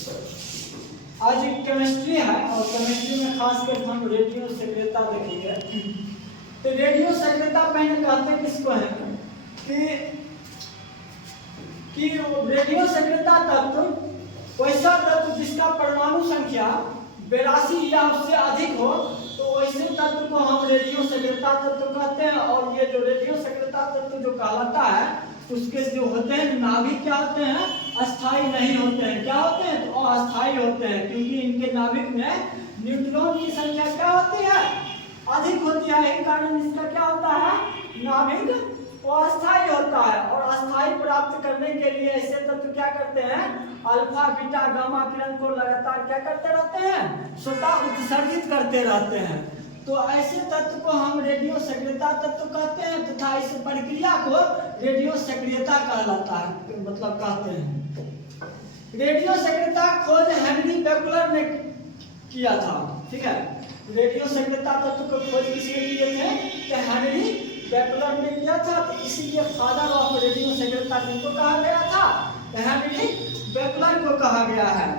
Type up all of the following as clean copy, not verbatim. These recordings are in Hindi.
आज एक केमिस्ट्री है और केमिस्ट्री में खासकर हम रेडियो सक्रियता देखेंगे। तो रेडियो सक्रियता पहले कहते किसको है कि रेडियो सक्रियता तत्व वैसा तत्व जिसका परमाणु संख्या 82 या उससे अधिक हो, तो वैसे तत्व को हम रेडियो सक्रियता तत्व कहते हैं। और ये जो रेडियो सक्रियता तत्व जो कहलाता है, उसके जो होते हैं नाभिक क्या होते हैं, अस्थाई नहीं होते हैं। क्या होते हैं, तो अस्थाई होते हैं, क्योंकि इनके नाभिक में न्यूट्रॉन की संख्या क्या होती है, अधिक होती है। इस कारण इसका क्या होता है, नाभिक वो अस्थाई होता है। और अस्थाई प्राप्त करने के लिए ऐसे तत्व क्या करते हैं, अल्फा बीटा गामा किरण को लगातार क्या करते रहते हैं, स्वतः उत्सर्जित करते रहते हैं। तो ऐसे तत्व को हम रेडियो सक्रियता तत्व कहते हैं तथा इस प्रक्रिया को रेडियो सक्रियता कहलाता है, मतलब कहते हैं। रेडियो सक्रियता खोज हेनरी बेकलर ने किया था। ठीक है, रेडियो सक्रियता तत्व को खोज किसने किए थे, तो हेनरी बेकलर ने किया था। तो इसीलिए फादर ऑफ रेडियो सक्रियता किसको कहा गया था, हेनरी बेकलर को कहा गया है।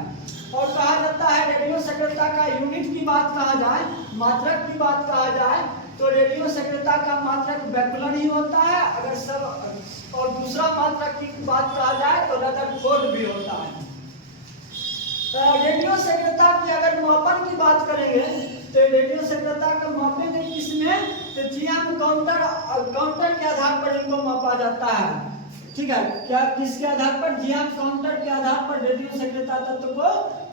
और कहा जाता है रेडियो सक्रियता का यूनिट की बात कहा जाए, मात्रक की बात कहा जाए, तो रेडियो सक्रियता का मात्रक बेकलर ही होता है। अगर सब और दूसरा मात्रक की बात कहा जाए तो रदरफोर्ड भी होता है। रेडियो सक्रियता की अगर मापन की बात करेंगे तो रेडियो सक्रियता का मापेंगे किसमें, तो जीएम काउंटर के आधार पर इनको मापा जाता है। ठीक है, क्या किसके आधार पर, जीएम काउंटर के आधार पर रेडियो सक्रियता तत्व को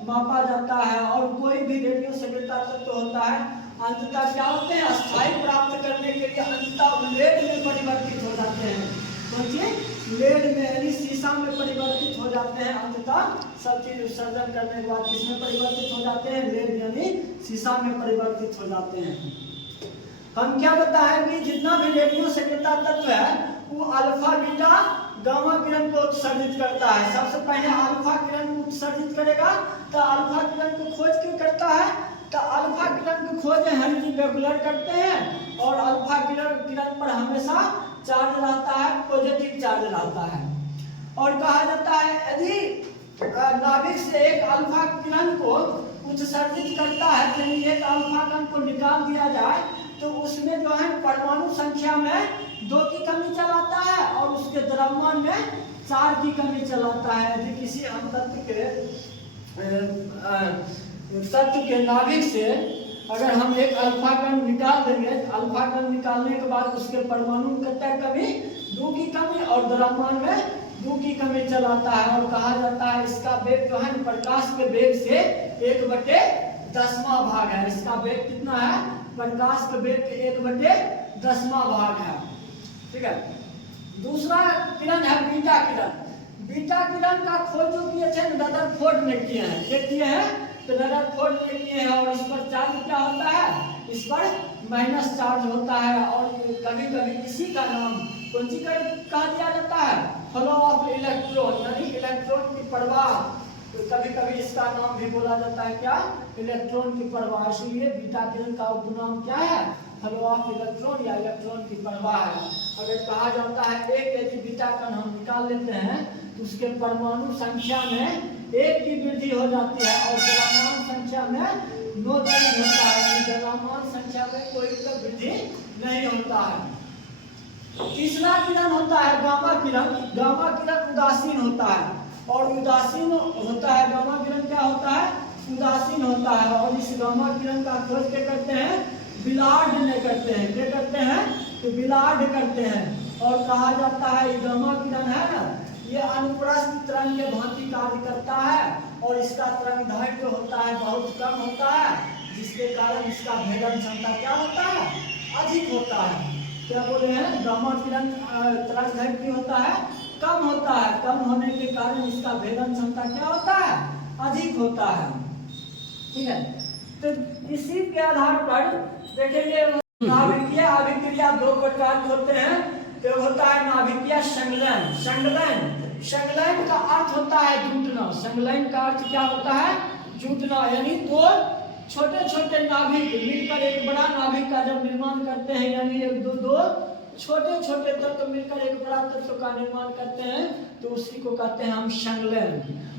मापा जाता है। और कोई भी रेडियो सक्रियता तत्व होता है अंततः क्या होते हैं, अस्थाई प्राप्त करने के लिए अंततः लेड में परिवर्तित हो जाते हैं। लेड में यानी शीशा में परिवर्तित हो जाते हैं। अंततः सब चीज विसर्जन करने के बाद किसमें परिवर्तित हो जाते हैं, लेड यानी शीशा में परिवर्तित हो जाते हैं। हम क्या बताएं कि जितना भी रेडियो सक्रियता तत्व है वो अल्फा बीटा गामा किरण को उत्सर्जित करता है। सबसे पहले अल्फा किरण को उत्सर्जित करेगा, तो अल्फा किरण को खोज क्यों करता है, तो अल्फा किरण की खोज हेनरी बेकलर करते हैं। और अल्फा किरण पर हमेशा चार्ज रहता है, पॉजिटिव चार्ज रहता है। और कहा जाता है यदि नाभिक से एक अल्फा किरण को उत्सर्जित करता है, तो एक अल्फा किरण को निकाल दिया जाए तो उसमें जो है परमाणु संख्या में 2 की कमी चलाता है और उसके द्रव्यमान में 4 की कमी चलाता है। यदि किसी हम तत्व के नाभिक से अगर हम एक अल्फा कण निकाल देंगे, अल्फा कण निकालने के बाद उसके परमाणु में कितना कमी, 2 की कमी, और द्रव्यमान में 2 की कमी चलाता है। और कहा जाता है इसका वेग जो है प्रकाश के वेग से 1/10 भाग है। इसका वेग कितना है, प्रकाश के वेग के 1/10 भाग है। ठीक है, दूसरा किरण है बीटा किरण। बीटा किरण का खोज जो किए थे रदरफोर्ड ने किए हैं। ये किए हैं तो रदरफोर्ड ने किए हैं। और इस पर चार्ज क्या होता है, इस पर माइनस चार्ज होता है। और कभी कभी इसी का नाम कौन सी कहा दिया जाता है, फ्लो ऑफ इलेक्ट्रॉन, यानी इलेक्ट्रॉन की प्रवाह। तो कभी कभी इसका नाम भी बोला जाता है क्या, इलेक्ट्रॉन की प्रवाह। इसलिए बीटा किरण का उपनाम क्या है, फ्लो ऑफ इलेक्ट्रॉन या इलेक्ट्रॉन की प्रवाह है। अगर कहा जाता है एक यदि बीटा कण हम निकाल लेते हैं तो उसके परमाणु संख्या में 1 की वृद्धि हो जाती है और द्रव्यमान संख्या में 9 चेंज होता है। द्रव्यमान संख्या में कोई वृद्धि नहीं होता है। तीसरा किरण होता है गामा किरण। गामा किरण उदासीन होता है और उदासीन होता है। गामा किरण क्या होता है, उदासीन होता है। और इस गामा किरण का खोज क्या करते हैं, बिलार्ड ने करते हैं। क्या करते हैं, तो बिलार्ड करते हैं। और कहा जाता है ये गामा किरण है ना, ये अनुप्रस्थ तरंग के भांति कार्य करता है। और इसका तरंगदैर्घ्य जो होता है बहुत कम होता है, जिसके कारण इसका भेदन क्षमता क्या होता है, अधिक होता है। क्या बोले हैं, गामा किरण तरंगदैर्घ्य होता है, कम होता है। कम होने के कारण इसका भेदन क्षमता क्या होता है, अधिक होता है। ठीक है, तो इसी के आधार पर देखेंगे नाभिकीय अभिक्रिया 2 प्रकार के होते हैं। तो होता है नाभिकीय संलयन। संलयन का अर्थ होता है जुटना। संलयन का अर्थ क्या होता है, जुटना। यानी 2 छोटे छोटे नाभिक मिलकर एक बड़ा नाभिक का जब निर्माण करते हैं, यानी 2 छोटे छोटे तत्व मिलकर एक बड़ा तत्व का निर्माण करते हैं, तो उसी को कहते हैं हम संलयन।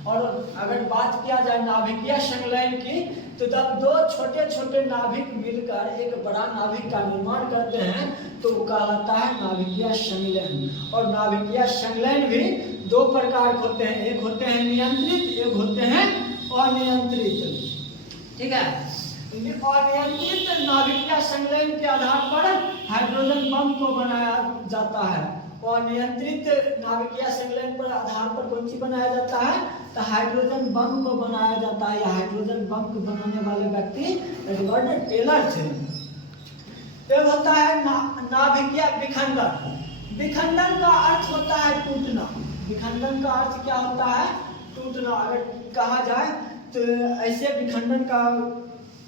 और अगर बात किया जाए नाभिकीय संलयन की, तो जब दो छोटे छोटे नाभिक मिलकर एक बड़ा नाभिक का निर्माण करते हैं तो वो कहलाता है नाभिकीय संलयन। और नाभिकीय संलयन भी दो प्रकार के होते हैं, एक होते हैं नियंत्रित, एक होते हैं अनियंत्रित। ठीक है, अनियंत्रित नाभिकीय संलयन के आधार पर हाइड्रोजन बम को बनाया जाता है। और नियंत्रित नाभिकीय संलयन पर आधार पर कौन सी बनाया जाता है, तो हाइड्रोजन बम को बनाया जाता है। यह हाइड्रोजन बम को बनाने वाले व्यक्ति एडवर्ड टेलर थे। एक होता है नाभिकीय विखंडन। विखंडन का अर्थ होता है टूटना। विखंडन का अर्थ क्या होता है, टूटना। अगर कहा जाए तो ऐसे विखंडन का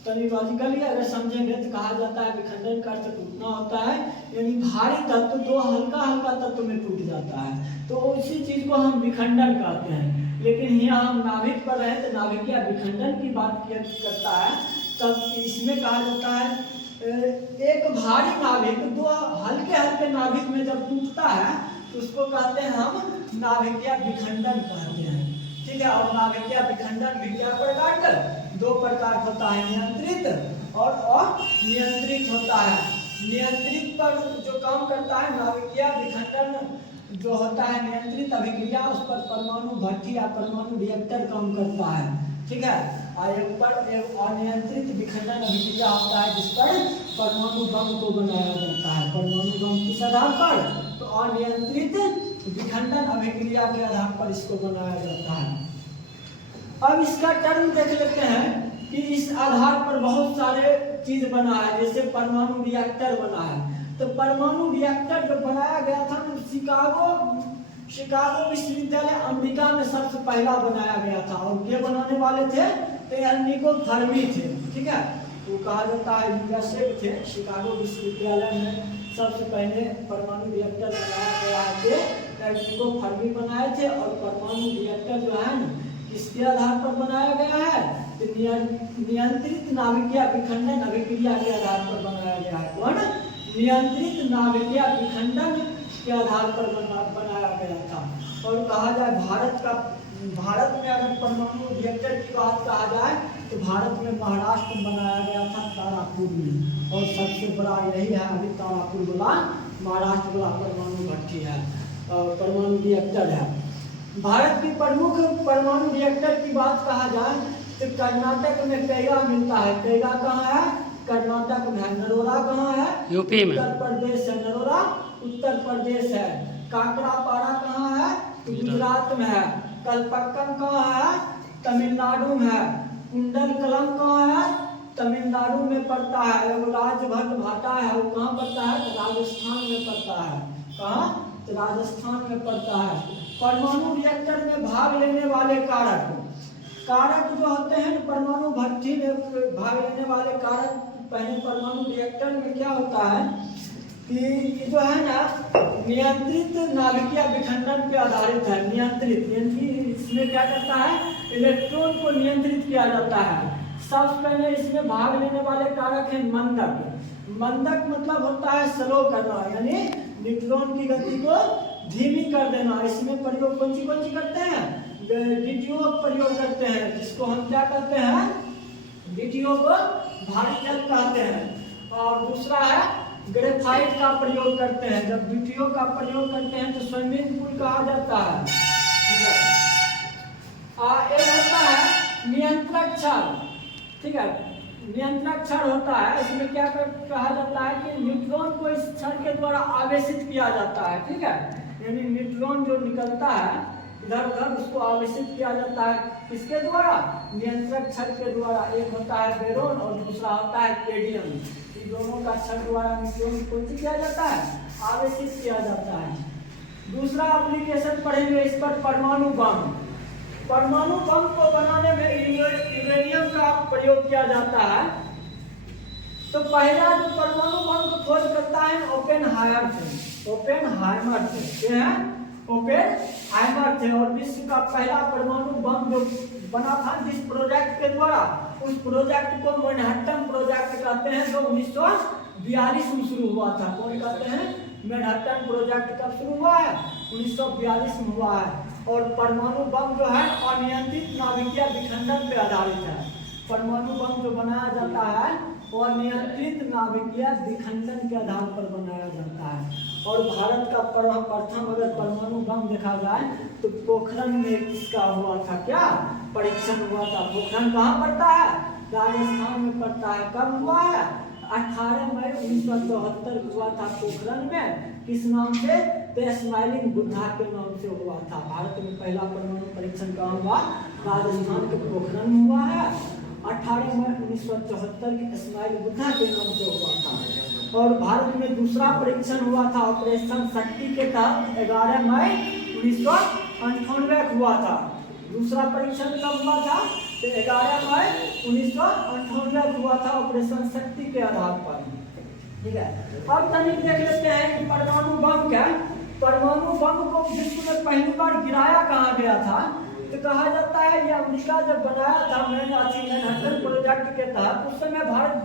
लॉजिकली अगर समझेंगे तो कहा जाता है विखंडन का अर्थ टूटना होता है, यानी भारी तत्व दो हल्का हल्का तत्व में टूट जाता है, तो उसी चीज को हम विखंडन कहते हैं। लेकिन यहाँ हम नाभिक पर रहे तो नाभिकीय विखंडन की बात करता है, तब इसमें कहा जाता है एक भारी नाभिक दो हल्के हल्के नाभिक में जब टूटता है तो उसको कहते हैं हम नाभिकीय विखंडन कहते हैं। ठीक है, और नाभिकीय विखंडन भी क्या प्रकार का, दो प्रकार होता है, नियंत्रित और अनियंत्रित होता है। नियंत्रित पर जो काम करता है नाभिकीय विखंडन जो होता है नियंत्रित अभिक्रिया, उस पर परमाणु भट्ठी या परमाणु रिएक्टर काम करता है। ठीक है, और एक पर अनियंत्रित विखंडन अभिक्रिया होता है जिस पर परमाणु बम को बनाया जाता है। परमाणु बम किस आधार पर, तो अनियंत्रित विखंडन अभिक्रिया के आधार पर इसको बनाया जाता है। अब इसका टर्म देख लेते हैं कि इस आधार पर बहुत सारे चीज बना है, जैसे परमाणु रिएक्टर बना है। तो परमाणु रिएक्टर जो बनाया गया था शिकागो विश्वविद्यालय अमेरिका में सबसे पहला बनाया गया था। और ये बनाने वाले थे तो एनरिको फर्मी थे। ठीक है, वो कहा जाता है यूएसए थे, शिकागो विश्वविद्यालय में सबसे पहले परमाणु रिएक्टर बनाया गया थे, एनरिको फर्मी बनाए थे। और परमाणु रिएक्टर जो है ना किसके आधार पर बनाया गया है, तो नियंत्रित नाभिकीय विखंडन अभिक्रिया के आधार पर बनाया गया है। कौन, नियंत्रित नाभिकीय विखंडन के आधार पर बनाया गया था। और कहा जाए भारत में अगर परमाणु रिएक्टर की बात कहा जाए तो भारत में महाराष्ट्र में बनाया गया था, तारापुर में। और सबसे बड़ा यही है अभी तारापुर वाला, महाराष्ट्र वाला परमाणु भट्ठी है, परमाणु रिएक्टर है। भारत की प्रमुख परमाणु रिएक्टर की बात कहा जाए तो कर्नाटक में कैगा मिलता है। कैगा कहाँ है, कर्नाटक में है। नरोरा कहाँ है, यूपी में। उत्तर प्रदेश है। नरोरा उत्तर प्रदेश है। काकरापाड़ा कहाँ है, गुजरात में है। कलपक्कम कहाँ है, तमिलनाडु में है। कुंडलकलम कहाँ है, तमिलनाडु में पड़ता है। राजभट भाटा है, वो कहाँ पड़ता है, राजस्थान में पड़ता है। कहाँ, राजस्थान में पड़ता है। परमाणु रिएक्टर में भाग लेने वाले कारक जो होते हैं परमाणु भट्ठी में भाग लेने वाले कारक, पहले परमाणु रिएक्टर में क्या होता है कि जो है ना नियंत्रित नाभिकीय विखंडन पे आधारित है। नियंत्रित इसमें क्या करता है, इलेक्ट्रॉन को नियंत्रित किया जाता है। सबसे पहले इसमें भाग लेने वाले कारक है मंदक। मंदक मतलब होता है स्लो करना, यानी न्यूट्रॉन की गति को धीमी कर देना। इसमें प्रयोग कौन सी करते हैं, डीटीओ प्रयोग करते हैं, जिसको हम क्या कहते हैं, डीटीओ को भारी जल कहते हैं। और दूसरा है ग्रेफाइट का प्रयोग करते हैं। जब डीटीओ का प्रयोग करते हैं तो स्विमिंग पूल कहा जाता है। एक होता है नियंत्रक क्षार। ठीक है, नियंत्रक क्षण होता है, इसमें क्या कहा जाता है कि न्यूट्रॉन को इस क्षण के द्वारा आवेशित किया जाता है। ठीक है, यानी न्यूट्रॉन जो निकलता है इधर उधर उसको आवेशित किया जाता है किसके द्वारा, नियंत्रक क्षण के द्वारा। एक होता है बेरोन और दूसरा होता है केडियम। इन दोनों का क्षण द्वारा न्यूट्रॉन को किया जाता है, आवेशित किया जाता है। दूसरा एप्लीकेशन पढ़ेंगे इस पर, परमाणु बम। परमाणु बम को बनाने में यूरेनियम का प्रयोग किया जाता है। तो पहला जो परमाणु बम को खोज करता है ओपेनहाइमर थे। ओपेनहाइमर थे और विश्व का पहला परमाणु बम जो बना था जिस प्रोजेक्ट के द्वारा, उस प्रोजेक्ट को मैनहट्टन प्रोजेक्ट कहते हैं, जो 1942 में शुरू हुआ था। कौन कहते हैं, मैनहट्टन प्रोजेक्ट कब शुरू हुआ है, 1942 में हुआ है। और परमाणु बम जो है अनियंत्रित नाभिकीय विखंडन पे आधारित है। परमाणु बम जो बनाया जाता है वो अनियंत्रित नाभिकीय विखंडन के आधार पर बनाया जाता है। और भारत का प्रथम अगर परमाणु बम देखा जाए तो पोखरण में इसका हुआ था, क्या परीक्षण हुआ था। पोखरण कहाँ पड़ता है? राजस्थान में पड़ता है। कब हुआ है? 18 मई 1974 हुआ था पोखरण में। किस नाम से? द स्माइलिंग बुद्धा के नाम से हुआ था। भारत में पहला परमाणु परीक्षण कहाँ हुआ? राजस्थान के पोखरण में हुआ है। 18 मई 1974 के स्माइल बुद्धा के नाम से हुआ था। और भारत में दूसरा परीक्षण हुआ था ऑपरेशन शक्ति के तहत 11 मई 1998 हुआ था। दूसरा परीक्षण कब हुआ था? तो 11 मई 1998 हुआ था ऑपरेशन शक्ति के आधार पर। ठीक है, अब तनिक देख लेते हैं कि परमाणु बम क्या। परमाणु बम को विश्व में पहली बार गिराया कहाँ गया था? तो कहा जाता है ये अमेरिका जब बनाया था मैनहट्टन प्रोजेक्ट के तहत, उस समय भारत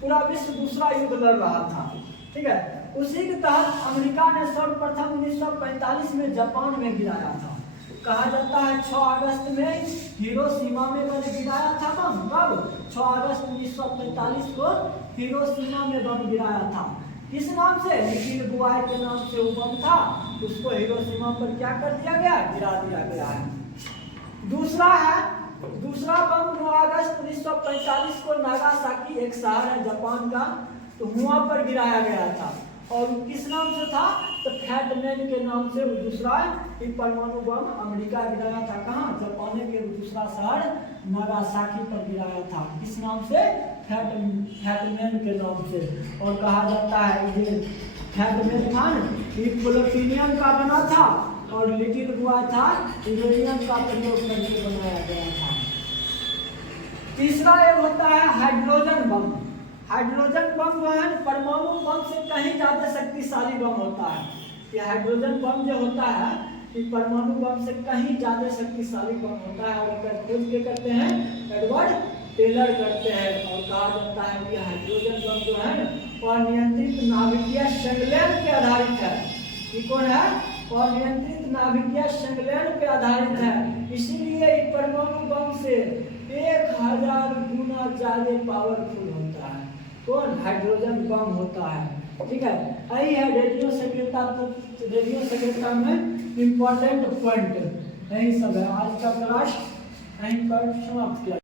पूरा विश्व दूसरा युद्ध लड़ रहा था। ठीक है, उसी के तहत अमेरिका ने सर्वप्रथम 1945 में जापान में गिराया था। कहा जाता है 6 अगस्त में हिरोशिमा में बम गिराया था बम। कब? 6 अगस्त 1945 को हिरोशिमा में बम गिराया था। किस नाम से? लिटिल बॉय के नाम से वो बम था। उसको हिरोशिमा पर क्या कर दिया गया? गिरा दिया गया है। दूसरा बम 9 अगस्त 1945 को नागासाकी, एक शहर है जापान का, तो वहां पर गिराया गया था। और किस नाम से था? तो फैटमैन के नाम से वो दूसरा परमाणु बम अमेरिका गिराया था। कहाँ? जापान के दूसरा शहर नागासाकी पर गिराया था। किस नाम से? फैटमैन के नाम से। और कहा जाता है ये फैटमैन था ये प्लूटोनियम का बना था और लिटिल बॉय था यूरेनियम का प्रयोग करके बनाया गया था। तीसरा एक होता है हाइड्रोजन बम। हाइड्रोजन बम जो है परमाणु बम से कहीं ज्यादा शक्तिशाली बम होता है। ये हाइड्रोजन बम जो होता है ये परमाणु बम से कहीं ज्यादा शक्तिशाली बम होता है। और खोज के करते हैं एडवर्ड टेलर करते हैं। और कहा जाता है कि हाइड्रोजन बम जो है अनियंत्रित नाभिकीय संलयन पे आधारित है। ये कौन है? अनियंत्रित नाभिकीय संलयन पे आधारित है। इसीलिए परमाणु बम से 1000 गुना ज्यादा पावरफुल होता है। कौन? हाइड्रोजन बम होता है। ठीक है, यही है रेडियो सक्रियता में इम्पोर्टेंट पॉइंट। यही सब है। आज का क्लास यहीं पर समाप्त किया।